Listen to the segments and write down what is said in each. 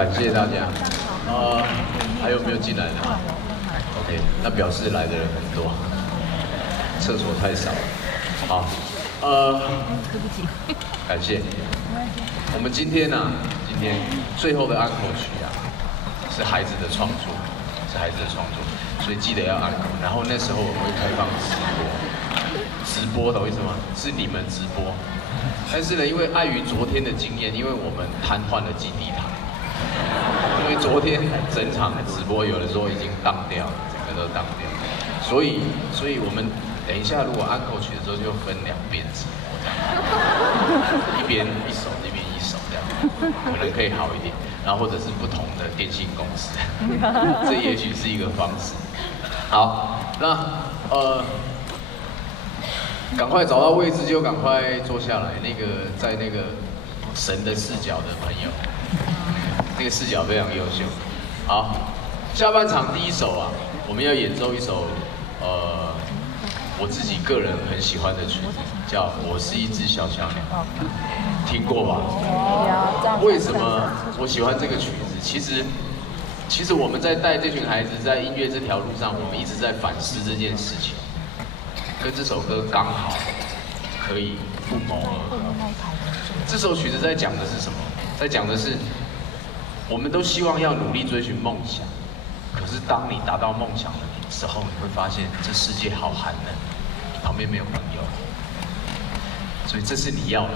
感谢大家。还有没有进来的 ？OK， 那表示来的人很多，厕所太少了。好，对不起，感谢。我们今天最后的安口曲啊，是孩子的创作，所以记得要安口。然后那时候我们会开放直播懂意思吗？是你们直播。但是呢，因为碍于昨天的经验，因为我们瘫痪了基地台，因为昨天整场直播有的时候已经当掉了，整个都当掉，所以我们等一下如果安口曲的时候就分2边直播这样，一边一首，一边一首这样，可能可以好一点。然后或者是不同的电信公司，这也许是一个方式。好，那赶快找到位置就赶快坐下来。在那个神的视角的朋友，那个视角非常优秀。好，下半场第一首啊，我们要演奏一首我自己个人很喜欢的曲子，叫《我是一只小小鸟》，听过吧？为什么我喜欢这个曲子？其实我们在带这群孩子在音乐这条路上，我们一直在反思这件事情。跟这首歌刚好可以不谋而合。这首曲子在讲的是什么？在讲的是，我们都希望要努力追寻梦想，可是当你达到梦想的时候，你会发现这世界好寒冷，你旁边没有朋友，所以这是你要的。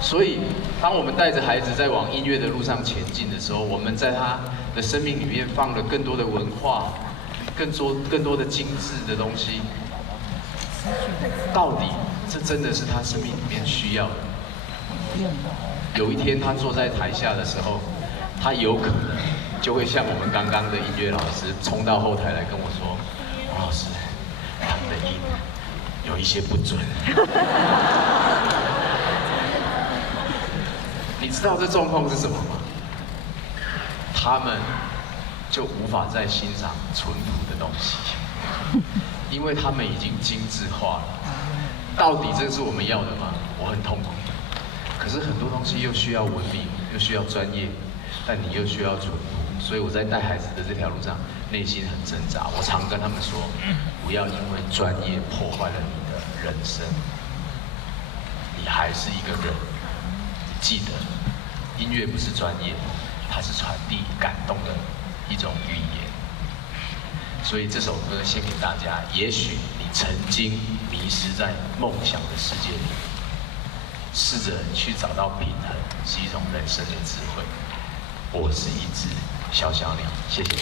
所以，当我们带着孩子在往音乐的路上前进的时候，我们在他的生命里面放了更多的文化。更多的精致的东西，到底这真的是他生命里面需要的？有一天他坐在台下的时候，他有可能就会像我们刚刚的音乐老师冲到后台来跟我说：“王老师，他们的音有一些不准。”你知道这状况是什么吗？他们就无法再欣赏淳朴的东西，因为他们已经精致化了。到底这是我们要的吗？我很痛苦。可是很多东西又需要文明，又需要专业，但你又需要淳朴。所以我在带孩子的这条路上，内心很挣扎。我常跟他们说，不要因为专业破坏了你的人生。你还是一个人，记得，音乐不是专业，它是传递感动的一种语言，所以这首歌献给大家。也许你曾经迷失在梦想的世界里，试着去找到平衡，是一种人生的智慧。我是一只小小鸟，谢谢。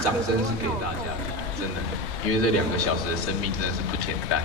掌声是给大家，真的，因为这2个小时的生命真的是不简单。